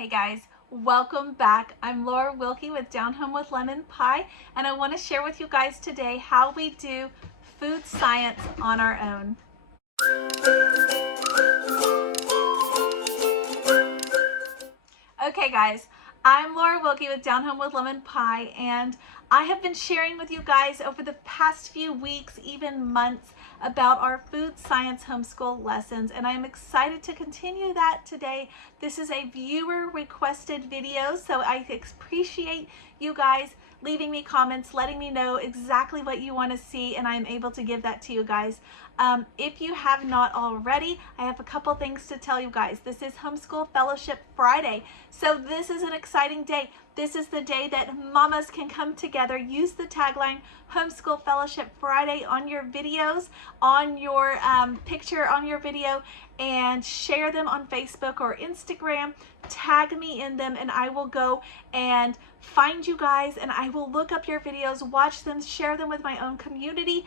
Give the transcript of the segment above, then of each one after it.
Hey guys, welcome back. I'm Laura Wilkie with Down Home with Lemon Pie, and I want to share with you guys today how we do food science on our own. Okay guys, I'm Laura Wilkie with Down Home with Lemon Pie, and I have been sharing with you guys over the past few weeks, even months, about our food science homeschool lessons, and I'm excited to continue that today. This is a viewer requested video, so I appreciate you guys leaving me comments, letting me know exactly what you want to see, and I'm able to give that to you guys. If you have not already, I have a couple things to tell you guys. This is Homeschool Fellowship Friday, so this is an exciting day. This is the day that mamas can come together, use the tagline Homeschool Fellowship Friday on your videos, on your picture on your video, and share them on Facebook or Instagram. Tag me in them and I will go and find you guys and I will look up your videos, watch them, share them with my own community.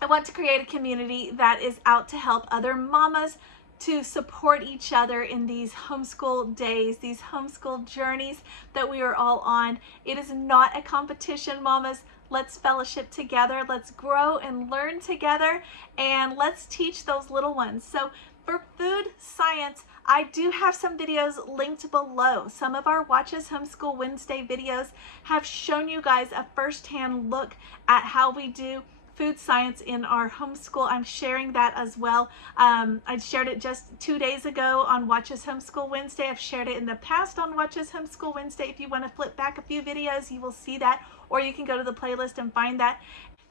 I want to create a community that is out to help other mamas, to support each other in these homeschool days, these homeschool journeys that we are all on. It is not a competition, mamas. Let's fellowship together. Let's grow and learn together, and let's teach those little ones. So for food science, I do have some videos linked below. Some of our Watch Us Homeschool Wednesday videos have shown you guys a first-hand look at how we do food science in our homeschool. I'm sharing that as well. I shared it just 2 days ago on Watch Us Homeschool Wednesday. I've shared it in the past on Watch Us Homeschool Wednesday. If you want to flip back a few videos, you will see that, or you can go to the playlist and find that.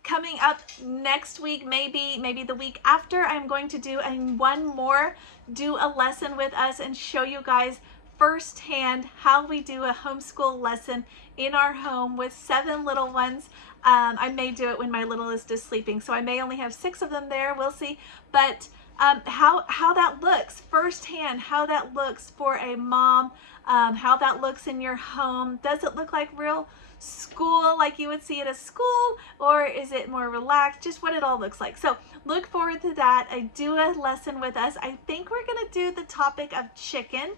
Coming up next week, maybe the week after, I'm going to do one more do a lesson with us and show you guys firsthand how we do a homeschool lesson in our home with 7 little ones. I may do it when my littlest is sleeping, so I may only have 6 of them there, we'll see. But how that looks firsthand, how that looks for a mom, how that looks in your home. Does it look like real school, like you would see at a school, or is it more relaxed? Just what it all looks like. So look forward to that. Do a lesson with us. I think we're going to do the topic of chicken,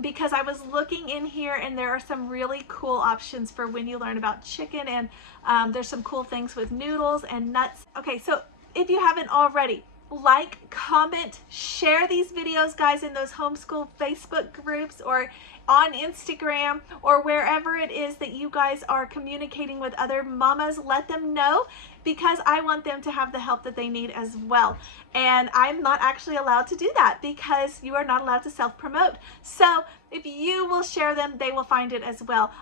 because I was looking in here and there are some really cool options for when you learn about chicken, and there's some cool things with noodles and nuts. Okay, so if you haven't already, like, comment, share these videos, guys, in those homeschool Facebook groups or on Instagram or wherever it is that you guys are communicating with other mamas. Let them know, because I want them to have the help that they need as well. And I'm not actually allowed to do that because you are not allowed to self-promote. So if you will share them, they will find it as well.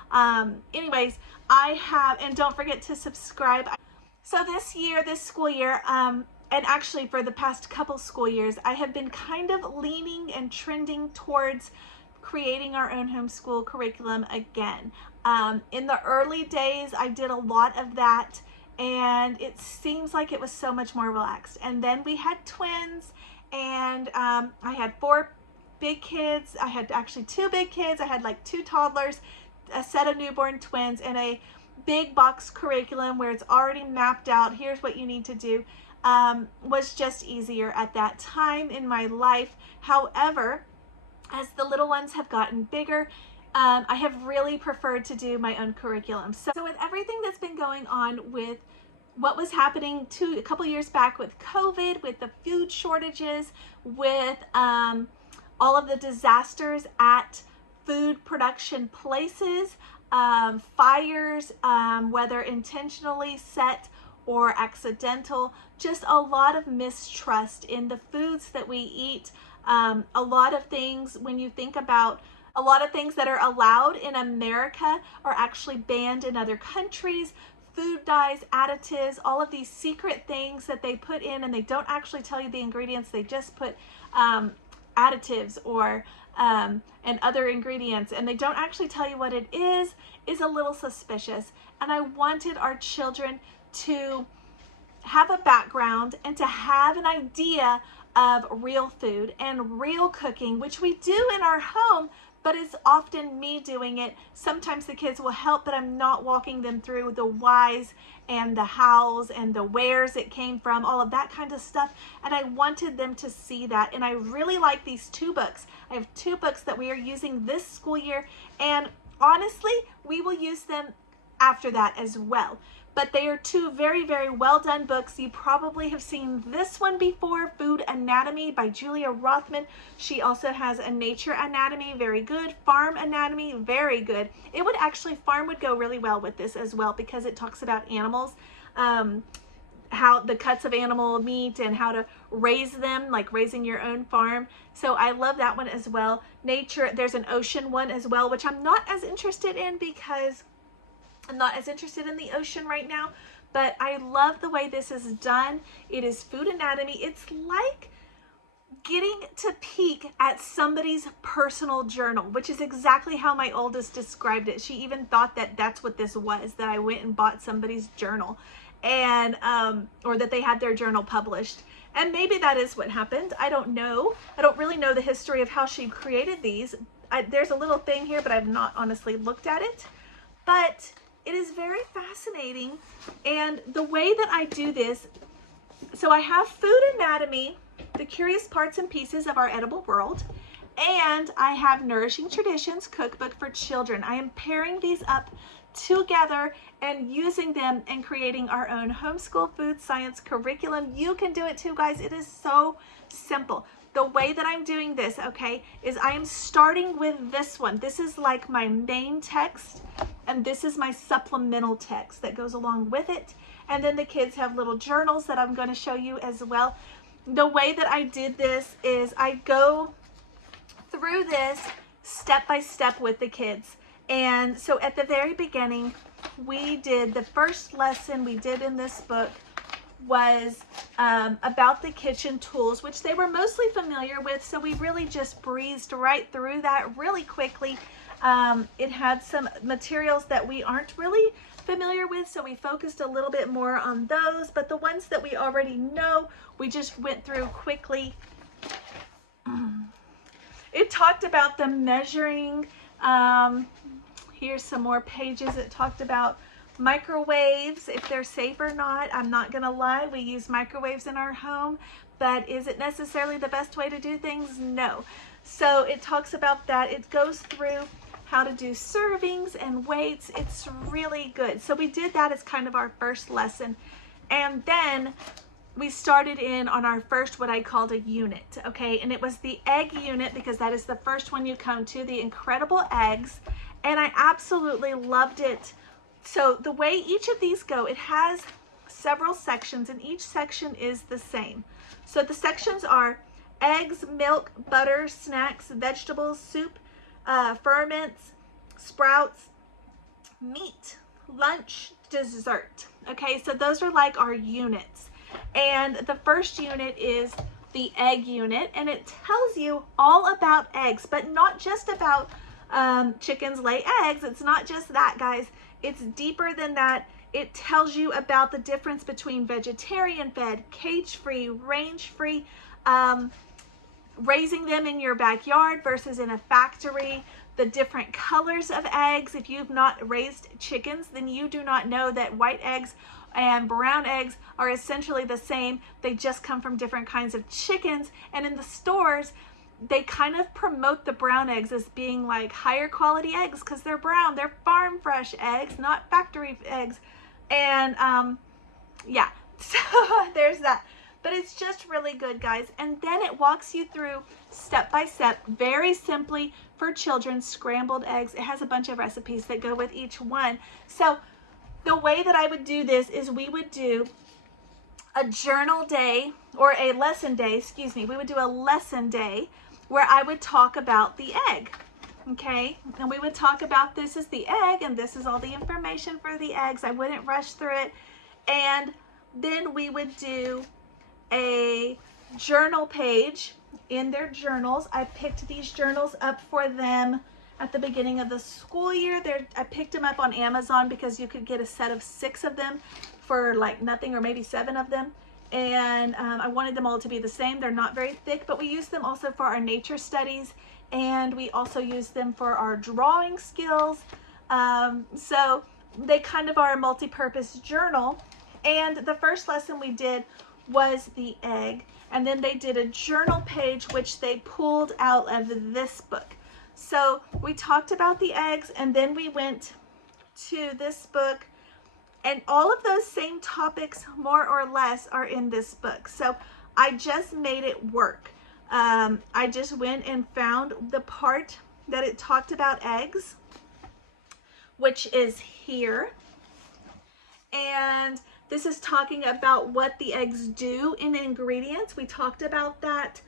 Anyways, and don't forget to subscribe. So this school year, and actually for the past couple school years, I have been kind of leaning and trending towards creating our own homeschool curriculum again. In the early days, I did a lot of that, and it seems like it was so much more relaxed. And then we had twins, and I had 4 big kids. I had actually 2 big kids. I had like 2 toddlers, a set of newborn twins, and a big box curriculum where it's already mapped out. Here's what you need to do. Was just easier at that time in my life. However, as the little ones have gotten bigger, I have really preferred to do my own curriculum. So with everything that's been going on with what was happening a couple years back with COVID, with the food shortages, with all of the disasters at food production places, fires, whether intentionally set or accidental, just a lot of mistrust in the foods that we eat. A lot of things, when you think about a lot of things that are allowed in America are actually banned in other countries. Food dyes, additives, all of these secret things that they put in, and they don't actually tell you the ingredients. They just put additives or and other ingredients, and they don't actually tell you what it is a little suspicious. And I wanted our children to have a background and to have an idea of real food and real cooking, which we do in our home, but it's often me doing it. Sometimes the kids will help, but I'm not walking them through the whys and the hows and the wheres it came from, all of that kind of stuff. And I wanted them to see that. And I really like these 2 books. I have 2 books that we are using this school year, and honestly, we will use them after that as well. But they are 2 very, very well done books. You probably have seen this one before, Food Anatomy by Julia Rothman. She also has a Nature Anatomy, very good. Farm Anatomy, very good. It would actually, farm would go really well with this as well, because it talks about animals, how the cuts of animal meat and how to raise them, like raising your own farm. So I love that one as well. Nature, there's an ocean one as well, which I'm not as interested in because I'm not as interested in the ocean right now, but I love the way this is done. It is Food Anatomy. It's like getting to peek at somebody's personal journal, which is exactly how my oldest described it. She even thought that that's what this was, that I went and bought somebody's journal, and or that they had their journal published. And maybe that is what happened. I don't know. I don't really know the history of how she created these. There's a little thing here, but I've not honestly looked at it. But it is very fascinating. And the way that I do this, so I have Food Anatomy, the curious parts and pieces of our edible world, and I have Nourishing Traditions Cookbook for Children. I am pairing these up together and using them and creating our own homeschool food science curriculum. You can do it too, guys. It is so simple. The way that I'm doing this, okay, is I am starting with this one. This is like my main text, and this is my supplemental text that goes along with it. And then the kids have little journals that I'm going to show you as well. The way that I did this is I go through this step by step with the kids. And so at the very beginning, we did the first lesson we did in this book was about the kitchen tools, which they were mostly familiar with, so we really just breezed right through that really quickly. It had some materials that we aren't really familiar with, so we focused a little bit more on those, but the ones that we already know, we just went through quickly. It talked about the measuring. Here's some more pages. It talked about microwaves, if they're safe or not. I'm not gonna lie, we use microwaves in our home, but is it necessarily the best way to do things? No. So it talks about that. It goes through how to do servings and weights. It's really good. So we did that as kind of our first lesson, and then we started in on our first, what I called a unit, okay? And it was the egg unit, because that is the first one you come to, the incredible eggs, and I absolutely loved it. So the way each of these go, it has several sections, and each section is the same. So the sections are eggs, milk, butter, snacks, vegetables, soup, ferments, sprouts, meat, lunch, dessert. Okay, so those are like our units. And the first unit is the egg unit, and it tells you all about eggs, but not just about chickens lay eggs. It's not just that, guys. It's deeper than that. It tells you about the difference between vegetarian fed, cage-free, range-free, raising them in your backyard versus in a factory, the different colors of eggs. If you've not raised chickens, then you do not know that white eggs and brown eggs are essentially the same. They just come from different kinds of chickens. And in the stores, they kind of promote the brown eggs as being like higher quality eggs because they're brown. They're farm fresh eggs, not factory eggs. And yeah, so there's that. But it's just really good, guys. And then it walks you through step by step, very simply for children, scrambled eggs. It has a bunch of recipes that go with each one. So the way that I would do this is we would do a journal day, or a lesson day, excuse me. We would do a lesson day where I would talk about the egg, okay? And we would talk about, this is the egg and this is all the information for the eggs. I wouldn't rush through it. And then we would do a journal page in their journals. I picked these journals up for them at the beginning of the school year. I picked them up on Amazon because you could get a set of 6 of them for like nothing, or maybe 7 of them. And I wanted them all to be the same. They're not very thick, but we use them also for our nature studies and we also use them for our drawing skills. So they kind of are a multi-purpose journal. And the first lesson we did was the egg, and then they did a journal page which they pulled out of this book. So we talked about the eggs, and then we went to this book, and all of those same topics more or less are in this book. So I just made it work. I just went and found the part that it talked about eggs, which is here. And this is talking about what the eggs do in ingredients. We talked about that.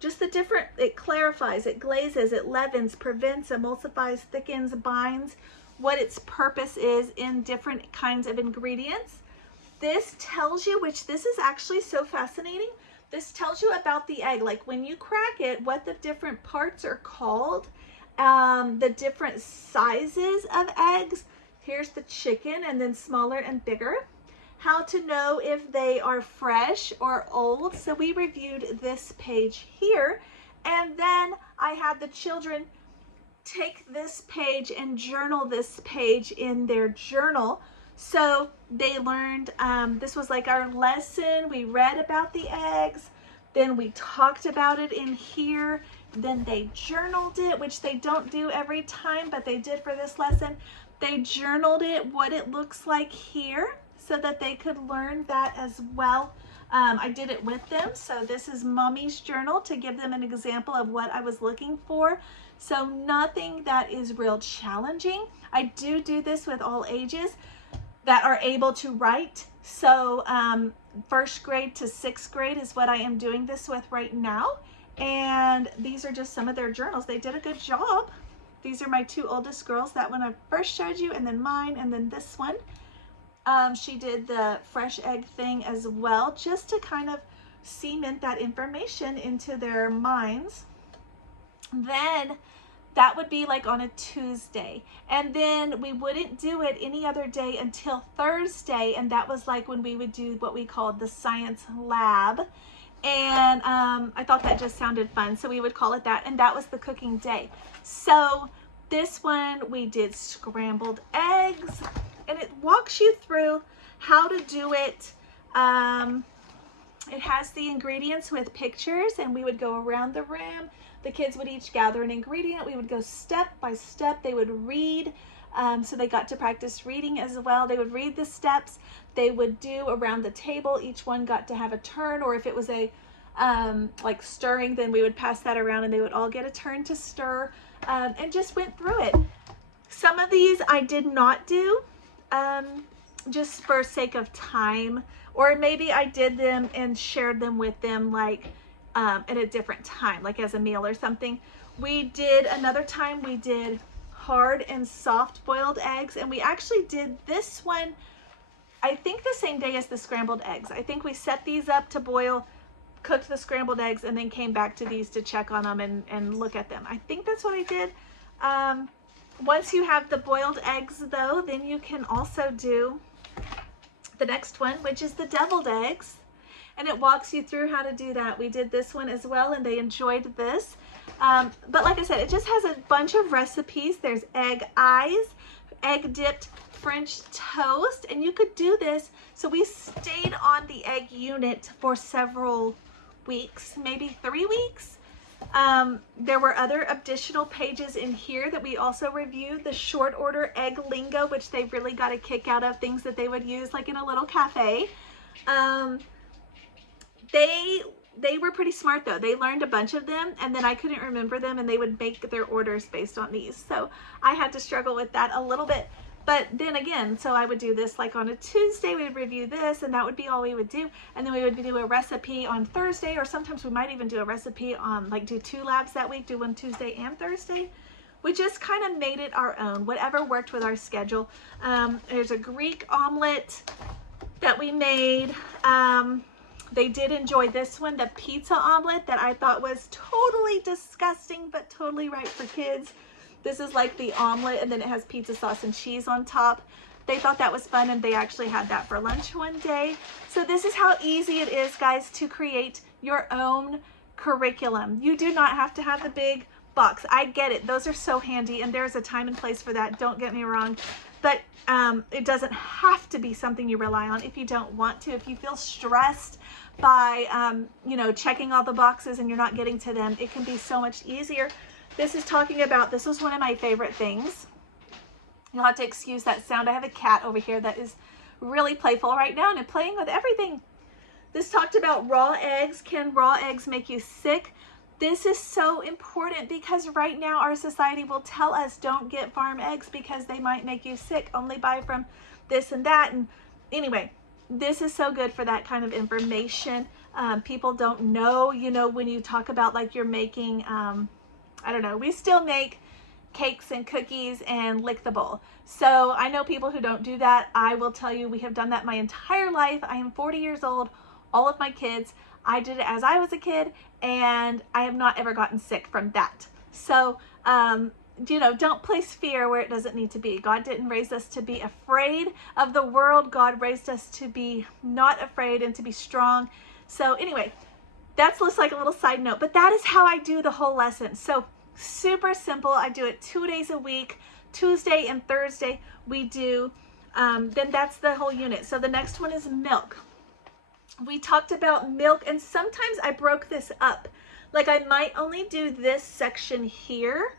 Just the different, it clarifies, it glazes, it leavens, prevents, emulsifies, thickens, binds, what its purpose is in different kinds of ingredients. This tells you, which this is actually so fascinating, this tells you about the egg, like when you crack it, what the different parts are called, the different sizes of eggs. Here's the chicken, and then smaller and bigger. How to know if they are fresh or old. So we reviewed this page here, and then I had the children take this page and journal this page in their journal. So they learned, this was like our lesson. We read about the eggs, then we talked about it in here, then they journaled it, which they don't do every time, but they did for this lesson. They journaled it, what it looks like here, so that they could learn that as well. I did it with them. So this is Mommy's journal to give them an example of what I was looking for. So nothing that is real challenging. I do this with all ages that are able to write. So first grade to sixth grade is what I am doing this with right now. And these are just some of their journals. They did a good job. These are my two oldest girls. That one I first showed you, and then mine, and then this one. She did the fresh egg thing as well, just to kind of cement that information into their minds. Then that would be like on a Tuesday, and then we wouldn't do it any other day until Thursday, and that was like when we would do what we called the science lab. And I thought that just sounded fun, so we would call it that, and that was the cooking day. So this one we did scrambled eggs, and it walks you through how to do it. It has the ingredients with pictures, and we would go around the room. The kids would each gather an ingredient. We would go step by step. They would read, so they got to practice reading as well. They would read the steps. They would do around the table. Each one got to have a turn, or if it was a like stirring, then we would pass that around, and they would all get a turn to stir, and just went through it. Some of these I did not do, just for sake of time, or maybe I did them and shared them with them like at a different time, like as a meal or something. We did another time, we did hard and soft boiled eggs, and we actually did this one, I think the same day as the scrambled eggs. I think we set these up to boil, cooked the scrambled eggs, and then came back to these to check on them and look at them. I think that's what I did. Once you have the boiled eggs though, then you can also do the next one, which is the deviled eggs, and it walks you through how to do that. We did this one as well, and they enjoyed this. But like I said, it just has a bunch of recipes. There's egg eyes, egg dipped French toast, and you could do this. So we stayed on the egg unit for several weeks, maybe 3 weeks. There were other additional pages in here that we also reviewed. The short order egg lingo, which they really got a kick out of, things that they would use like in a little cafe. They were pretty smart though. They learned a bunch of them, and then I couldn't remember them, and they would make their orders based on these. So I had to struggle with that a little bit. But then again, so I would do this like on a Tuesday, we would review this, and that would be all we would do. And then we would do a recipe on Thursday, or sometimes we might even do a recipe on, like do 2 labs that week, do one Tuesday and Thursday. We just kind of made it our own, whatever worked with our schedule. There's a Greek omelet that we made. They did enjoy this one, the pizza omelet, that I thought was totally disgusting, but totally right for kids. This is like the omelet, and then it has pizza sauce and cheese on top. They thought that was fun, and they actually had that for lunch one day. So this is how easy it is, guys, to create your own curriculum. You do not have to have the big box. I get it. Those are so handy, and there's a time and place for that. Don't get me wrong. But it doesn't have to be something you rely on if you don't want to. If you feel stressed by, you know, checking all the boxes and you're not getting to them, it can be so much easier. This is talking about, this was one of my favorite things. You'll have to excuse that sound. I have a cat over here that is really playful right now and playing with everything. This talked about raw eggs. Can raw eggs make you sick? This is so important because right now our society will tell us don't get farm eggs because they might make you sick. Only buy from this and that. And anyway, this is so good for that kind of information. People don't know, you know, when you talk about like you're making, I don't know, we still make cakes and cookies and lick the bowl. So I know people who don't do that. I will tell you, we have done that my entire life. I am 40 years old. All of my kids, I did it as I was a kid, and I have not ever gotten sick from that. So, you know, don't place fear where it doesn't need to be. God didn't raise us to be afraid of the world. God raised us to be not afraid and to be strong. So anyway, that's just like a little side note, but that is how I do the whole lesson. So super simple. I do it 2 days a week. Tuesday and Thursday we do, then that's the whole unit. So the next one is milk. We talked about milk, and sometimes I broke this up. Like I might only do this section here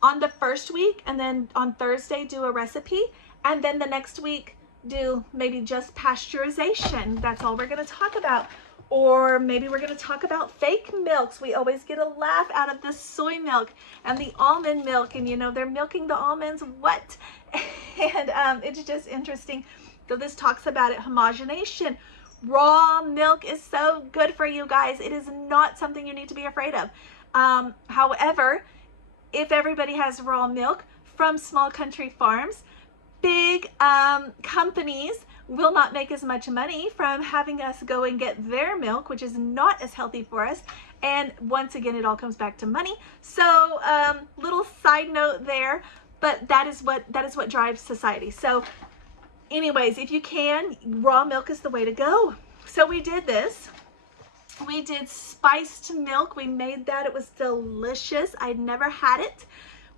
on the first week, and then on Thursday do a recipe, and then the next week do maybe just pasteurization. That's all we're going to talk about. Or maybe we're going to talk about fake milks. We always get a laugh out of the soy milk and the almond milk, and you know, they're milking the almonds, what? And it's just interesting. So this talks about it, homogenation. Raw milk is so good for you guys. It is not something you need to be afraid of. However, if everybody has raw milk from small country farms, big companies will not make as much money from having us go and get their milk, which is not as healthy for us. And once again, it all comes back to money. So little side note there, but that is what drives society. So anyways, if you can, raw milk is the way to go. So we did this. We did spiced milk. We made that. It was delicious. I'd never had it.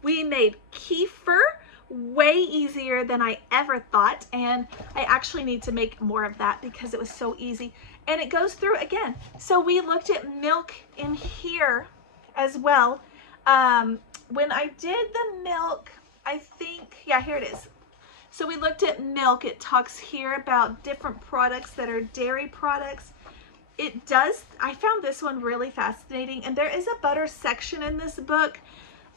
We made kefir, way easier than I ever thought. And I actually need to make more of that because it was so easy. And it goes through again. So we looked at milk in here as well. When I did the milk, I think, yeah, here it is. So we looked at milk. It talks here about different products that are dairy products. It does, I found this one really fascinating, and there is a butter section in this book.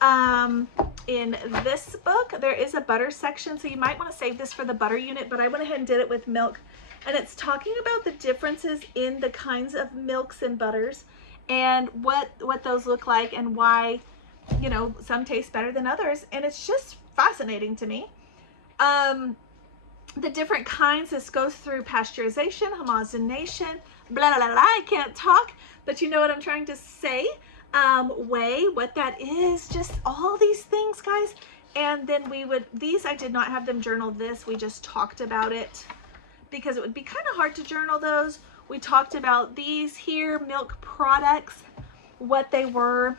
In this book, there is a butter section, so you might want to save this for the butter unit, but I went ahead and did it with milk. And it's talking about the differences in the kinds of milks and butters and what those look like and why, you know, some taste better than others. And it's just fascinating to me. The different kinds, this goes through pasteurization, homogenation, blah, blah, blah, blah. I can't talk, but you know what I'm trying to say. Whey, what that is, just all these things, guys. And then we would, these, I did not have them journal this. We just talked about it because it would be kind of hard to journal those. We talked about these here, milk products, what they were.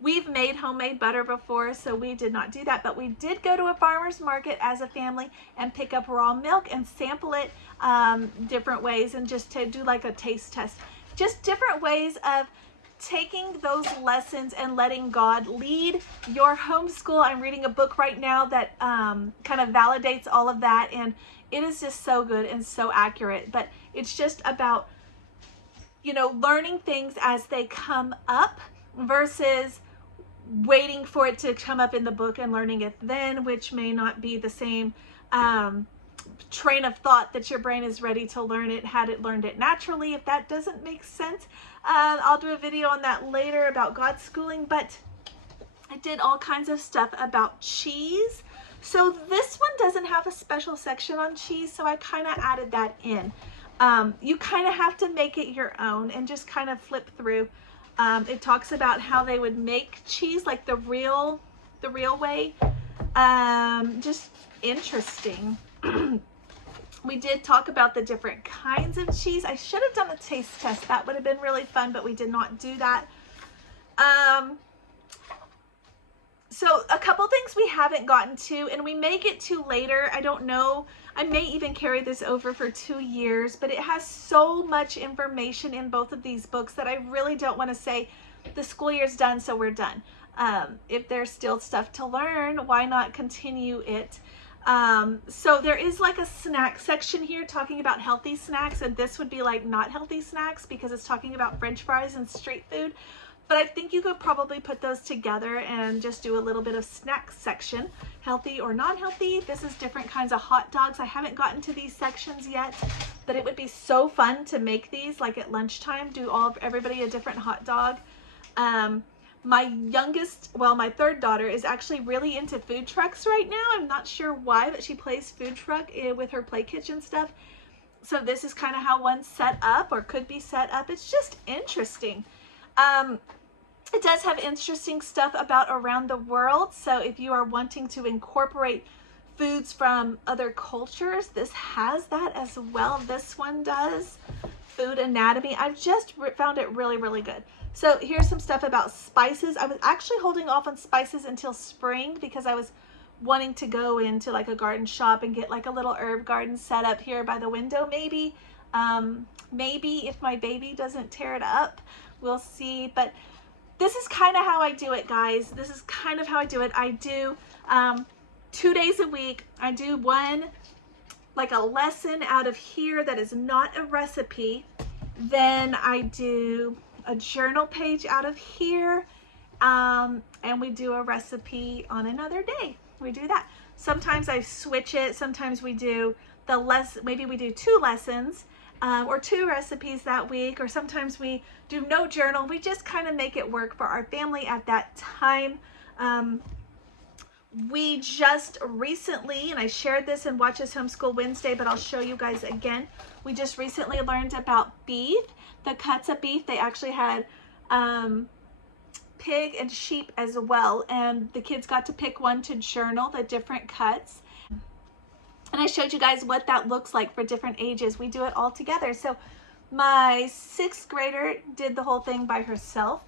We've made homemade butter before, so we did not do that, but we did go to a farmer's market as a family and pick up raw milk and sample it different ways, and just to do like a taste test. Just different ways of taking those lessons and letting God lead your homeschool. I'm reading a book right now that kind of validates all of that, and it is just so good and so accurate. But it's just about, you know, learning things as they come up versus waiting for it to come up in the book and learning it then, which may not be the same train of thought that your brain is ready to learn it had it learned it naturally. If that doesn't make sense, I'll do a video on that later about God schooling. But I did all kinds of stuff about cheese. So this one doesn't have a special section on cheese, so I kind of added that in. You kind of have to make it your own and just kind of flip through. It talks about how they would make cheese, like the real way. Just interesting. We did talk about the different kinds of cheese. I should have done a taste test. That would have been really fun, but we did not do that. So a couple things we haven't gotten to, and we may get to later. I don't know. I may even carry this over for 2 years, but it has so much information in both of these books that I really don't want to say the school year's done, so we're done. If there's still stuff to learn, why not continue it? So there is like a snack section here talking about healthy snacks, and this would be like not healthy snacks because it's talking about French fries and street food. But I think you could probably put those together and just do a little bit of snack section, healthy or non-healthy. This is different kinds of hot dogs. I haven't gotten to these sections yet, but it would be so fun to make these like at lunchtime, do everybody a different hot dog. My youngest, well, my third daughter is actually really into food trucks right now. I'm not sure why, but she plays food truck with her play kitchen stuff. So this is kind of how one's set up or could be set up. It's just interesting. It does have interesting stuff about around the world. So if you are wanting to incorporate foods from other cultures, this has that as well. This one does. Food anatomy. I've just found it really, really good. So here's some stuff about spices. I was actually holding off on spices until spring because I was wanting to go into like a garden shop and get like a little herb garden set up here by the window maybe. Maybe if my baby doesn't tear it up, we'll see. But this is kind of how I do it, guys. This is kind of how I do it. I do 2 days a week. I do one, like a lesson out of here that is not a recipe. Then I do a journal page out of here. And we do a recipe on another day. We do that. Sometimes I switch it. Sometimes we do maybe we do 2 lessons. Or 2 recipes that week, or sometimes we do no journal. We just kind of make it work for our family at that time. We just recently, and I shared this in Watches Homeschool Wednesday, but I'll show you guys again. We just recently learned about beef, the cuts of beef. They actually had pig and sheep as well, and the kids got to pick one to journal the different cuts. And I showed you guys what that looks like for different ages. We do it all together. So my 6th grader did the whole thing by herself.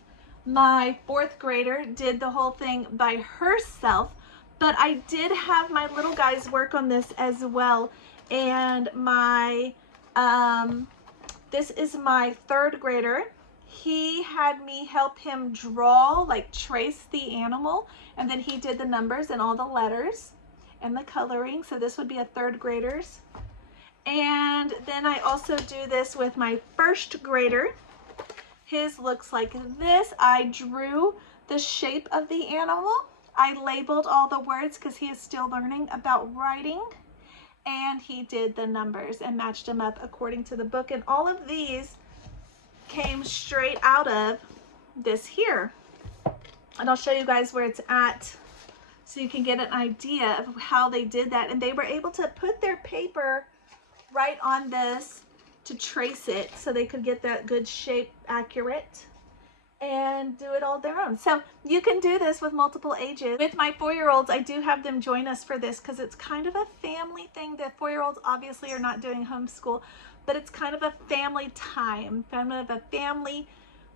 My 4th grader did the whole thing by herself. But I did have my little guys work on this as well. And this is my 3rd grader. He had me help him draw, like trace the animal. And then he did the numbers and all the letters and the coloring. So this would be a 3rd grader's. And then I also do this with my 1st grader. His looks like this. I drew the shape of the animal. I labeled all the words because he is still learning about writing. And he did the numbers and matched them up according to the book. And all of these came straight out of this here. And I'll show you guys where it's at, so you can get an idea of how they did that. And they were able to put their paper right on this to trace it so they could get that good shape accurate and do it all their own. So you can do this with multiple ages. With my 4-year-olds, I do have them join us for this because it's kind of a family thing. The 4-year-olds obviously are not doing homeschool, but it's kind of a family time, kind of a family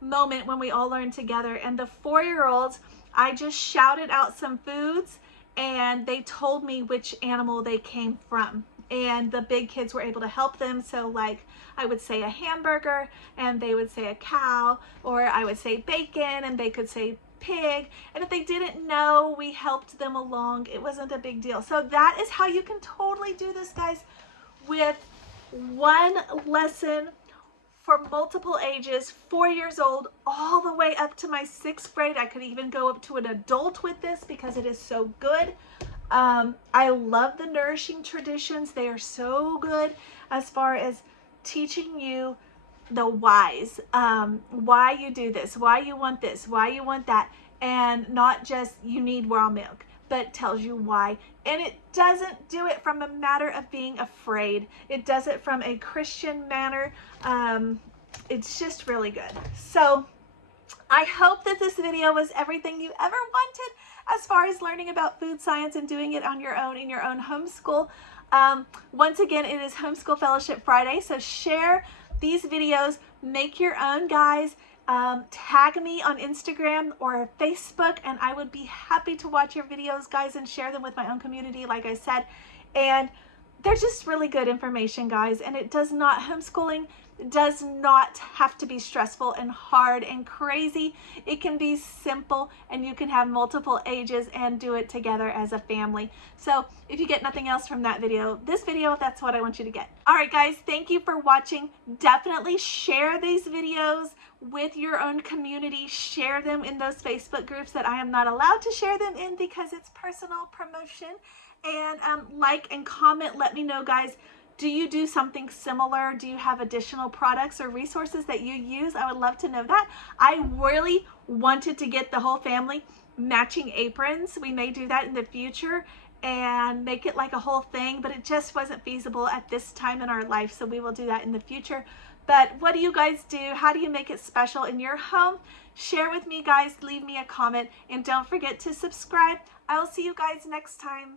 moment when we all learn together. And the 4-year-olds, I just shouted out some foods and they told me which animal they came from. And the big kids were able to help them. So like I would say a hamburger and they would say a cow, or I would say bacon and they could say pig. And if they didn't know, we helped them along. It wasn't a big deal. So that is how you can totally do this, guys, with one lesson for multiple ages, 4 years old, all the way up to my 6th grade. I could even go up to an adult with this because it is so good. I love the nourishing traditions. They are so good as far as teaching you the whys, why you do this, why you want this, why you want that, and not just you need raw milk, but tells you why. And it doesn't do it from a matter of being afraid. It does it from a Christian manner. It's just really good. So I hope that this video was everything you ever wanted as far as learning about food science and doing it on your own in your own homeschool. Once again, it is Homeschool Fellowship Friday, so share these videos, make your own, guys. Tag me on Instagram or Facebook, and I would be happy to watch your videos, guys, and share them with my own community, like I said. And they're just really good information, guys, and it does not, homeschooling does not have to be stressful and hard and crazy. It can be simple, and you can have multiple ages and do it together as a family. So if you get nothing else from that video, this video, that's what I want you to get. All right, guys, thank you for watching. Definitely share these videos with your own community. Share them in those Facebook groups that I am not allowed to share them in because it's personal promotion. And like and comment, let me know, guys. Do you do something similar? Do you have additional products or resources that you use? I would love to know that. I really wanted to get the whole family matching aprons. We may do that in the future and make it like a whole thing, but it just wasn't feasible at this time in our life, so we will do that in the future. But what do you guys do? How do you make it special in your home? Share with me, guys. Leave me a comment, and don't forget to subscribe. I will see you guys next time.